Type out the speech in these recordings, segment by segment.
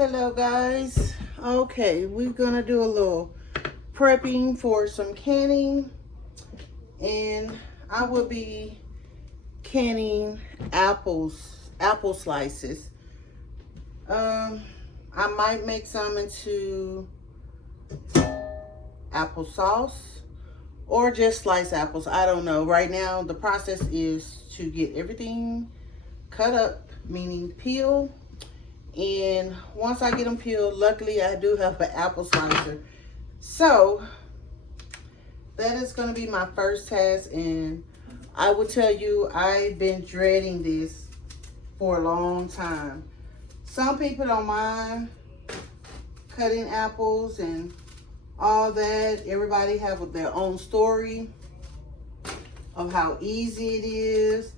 Hello guys. Okay, we're gonna do a little prepping for some canning, and I will be canning apple slices. I might make some into applesauce or just slice apples. I don't know. Right now the process is to get everything cut up, meaning peel. And once I get them peeled, luckily I do have an apple slicer. So that is going to be my first task, and I will tell you, I've been dreading this for a long time. Some people don't mind cutting apples and all that. Everybody have their own story of how easy it is.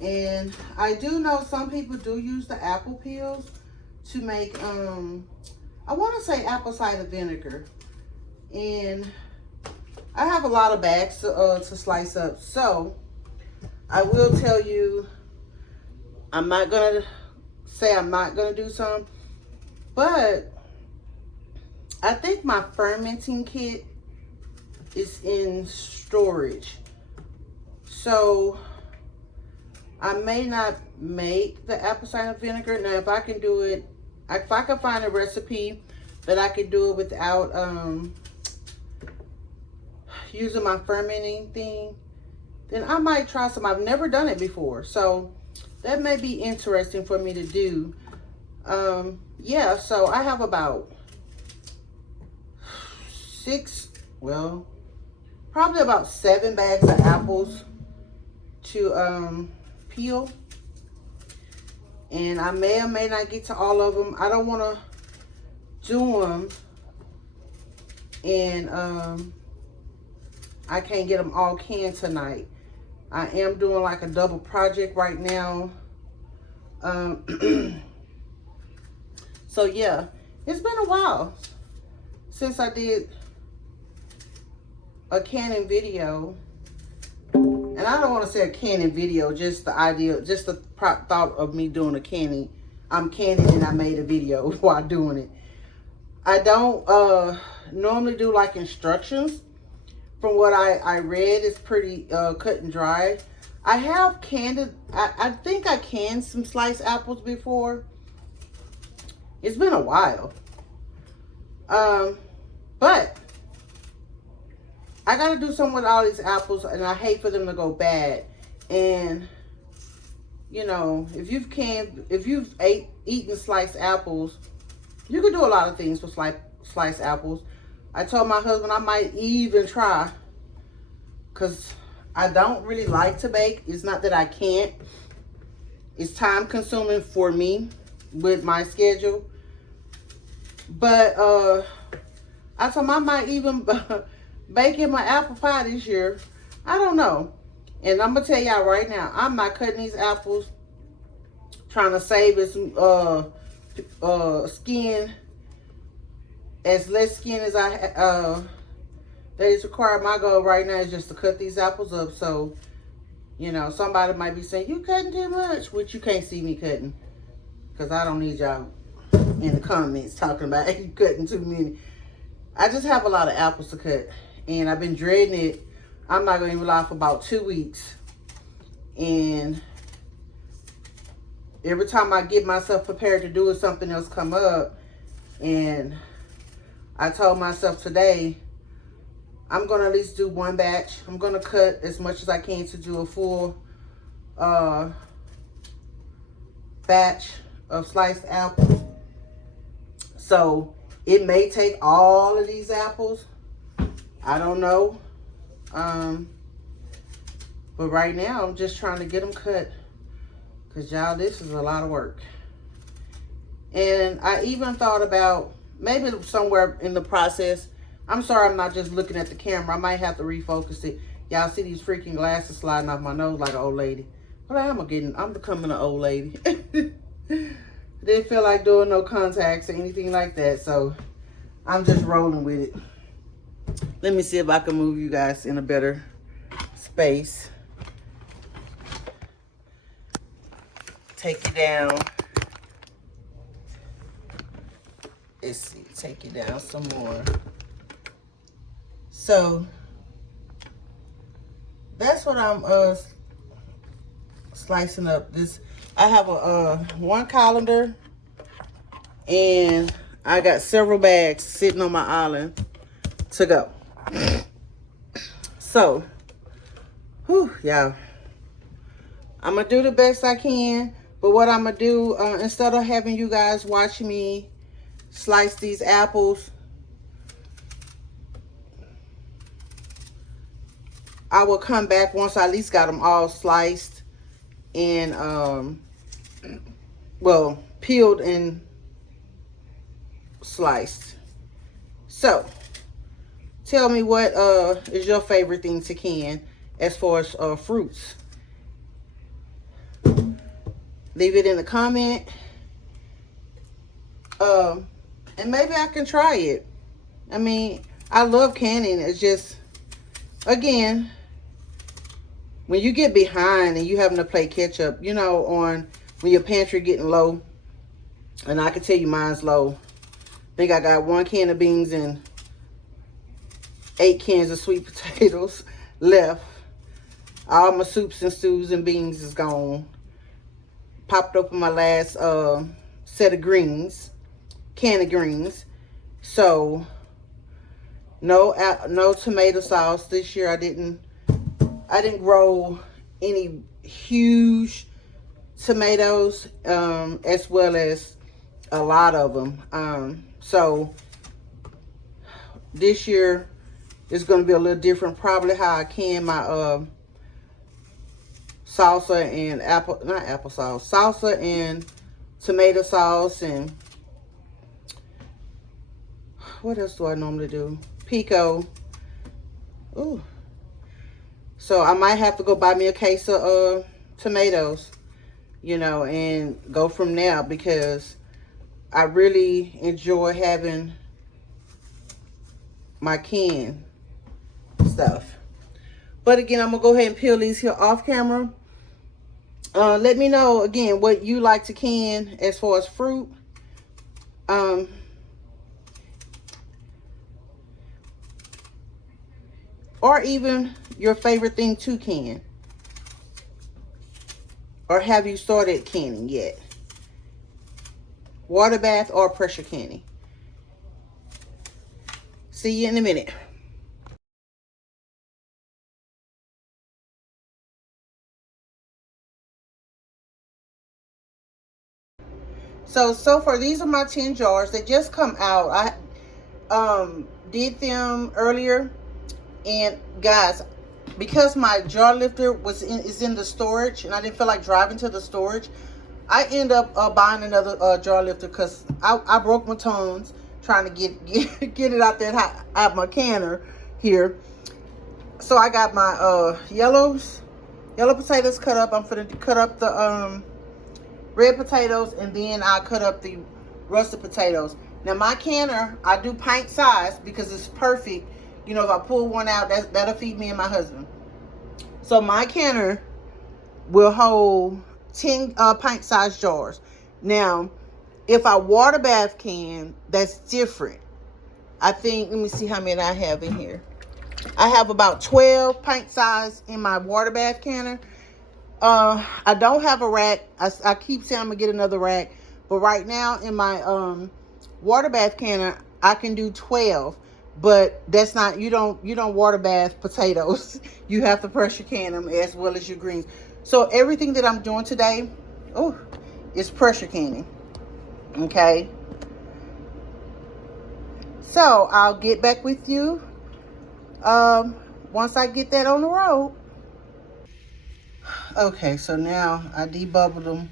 And I do know some people do use the apple peels to make, I want to say apple cider vinegar. And I have a lot of bags to slice up. So I will tell you, I'm not going to say I'm not going to do some. But I think my fermenting kit is in storage. So I may not make the apple cider vinegar. Now, if I can do it, if I can find a recipe that I can do it without using my fermenting thing, then I might try some. I've never done it before, so that may be interesting for me to do. Yeah, so I have about probably about 7 bags of apples to peel, and I may or may not get to all of them. I don't want to do them and I can't get them all canned tonight. I am doing like a double project right now. So yeah, it's been a while since I did a canning video. And I don't want to say a canning video, just the idea, just the thought of me doing a canning. I'm canning and I made a video while doing it. I don't normally do like instructions. From what I read, it's pretty cut and dry. I have canned, I think I canned some sliced apples before. It's been a while. But I got to do something with all these apples, and I hate for them to go bad. And, you know, if you've eaten sliced apples, you can do a lot of things with sliced apples. I told my husband I might even try, because I don't really like to bake. It's not that I can't. It's time consuming for me with my schedule. But I told him I might even baking my apple pie this year. I don't know. And I'm gonna tell y'all right now, I'm not cutting these apples, trying to save its skin, as less skin as that is required. My goal right now is just to cut these apples up. So, you know, somebody might be saying, you cutting too much, which you can't see me cutting, because I don't need y'all in the comments talking about you cutting too many. I just have a lot of apples to cut. And I've been dreading it. I'm not going to even lie, for about 2 weeks. And every time I get myself prepared to do it, something else come up. And I told myself today, I'm going to at least do 1 batch. I'm going to cut as much as I can to do a full batch of sliced apples. So it may take all of these apples. I don't know. But right now, I'm just trying to get them cut. Because, y'all, this is a lot of work. And I even thought about, maybe somewhere in the process, I'm sorry I'm not just looking at the camera. I might have to refocus it. Y'all see these freaking glasses sliding off my nose like an old lady. But I'm becoming an old lady. Didn't feel like doing no contacts or anything like that. So, I'm just rolling with it. Let me see if I can move you guys in a better space. Take you down. let's see, take it down some more. So that's what I'm slicing up. This, I have a one colander, and I got several bags sitting on my island to go. So, whew, y'all, I'm gonna do the best I can. But what I'm gonna do, instead of having you guys watch me slice these apples, I will come back once I at least got them all sliced and well, peeled and sliced. So tell me what is your favorite thing to can as far as fruits. Leave it in the comment, and maybe I can try it. I mean, I love canning. It's just, again, when you get behind and you having to play catch up, you know, on when your pantry getting low, and I can tell you mine's low. I think I got 1 can of beans and 8 cans of sweet potatoes left. All my soups and stews and beans is gone. Popped open my last set of greens, can of greens. So no tomato sauce this year. I didn't grow any huge tomatoes, as well as a lot of them. So this year is going to be a little different. Probably how I can my salsa and salsa and tomato sauce, and what else do I normally do? Pico. Ooh. So I might have to go buy me a case of tomatoes, you know, and go from there, because I really enjoy having my canned stuff. But again, I'm gonna go ahead and peel these here off camera. Let me know again what you like to can as far as fruit. Or even your favorite thing to can. Or have you started canning yet? Water bath or pressure canning? See you in a minute. So far, these are my 10 jars. They just come out. I did them earlier. And guys, because my jar lifter is in the storage, and I didn't feel like driving to the storage, I end up buying another jar lifter, because I broke my tongues trying to get it out that out my canner here. So I got my yellow potatoes cut up. I'm gonna cut up the red potatoes, and then I cut up the russet potatoes. Now my canner, I do pint size because it's perfect. You know, if I pull one out, that'll feed me and my husband. So my canner will hold 10 pint size jars. Now, if I water bath can, that's different. I think, let me see how many I have in here. I have about 12 pint size in my water bath canner. I don't have a rack. I keep saying I'm gonna get another rack, but right now in my water bath canner, I can do 12. But that's not, you don't water bath potatoes. You have to pressure can them as well as your greens. So everything that I'm doing today, is pressure canning. Okay. So I'll get back with you once I get that on the road. Okay, so now I debubbled them.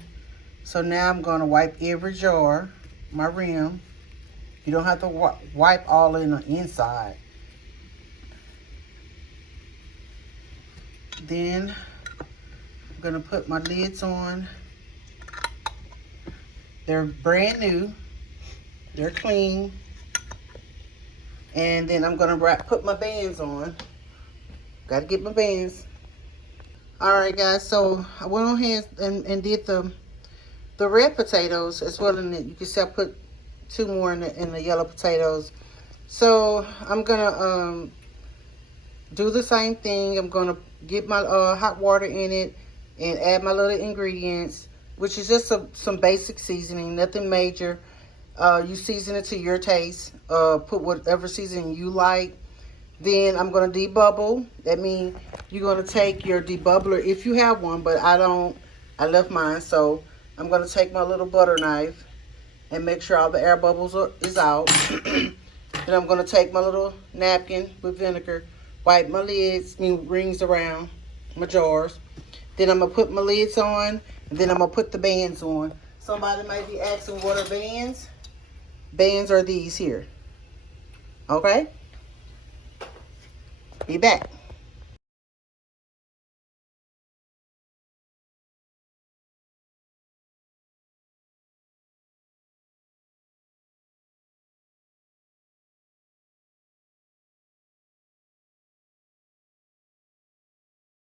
So now I'm going to wipe every jar, my rim. You don't have to wipe all in the inside. Then I'm going to put my lids on. They're brand new. They're clean. And then I'm going to put my bands on. Got to get my bands. Alright guys, so I went on ahead and did the red potatoes as well. And you can see I put 2 more in the yellow potatoes. So I'm gonna do the same thing. I'm gonna get my hot water in it and add my little ingredients, which is just some basic seasoning, nothing major. You season it to your taste. Put whatever seasoning you like. Then I'm gonna debubble. That means you're gonna take your debubbler if you have one, but I don't. I left mine, so I'm gonna take my little butter knife and make sure all the air bubbles is out. Then I'm gonna take my little napkin with vinegar, wipe my lids, rings around my jars. Then I'm gonna put my lids on, and then I'm gonna put the bands on. Somebody might be asking, what are bands? Bands are these here. Okay? Be back.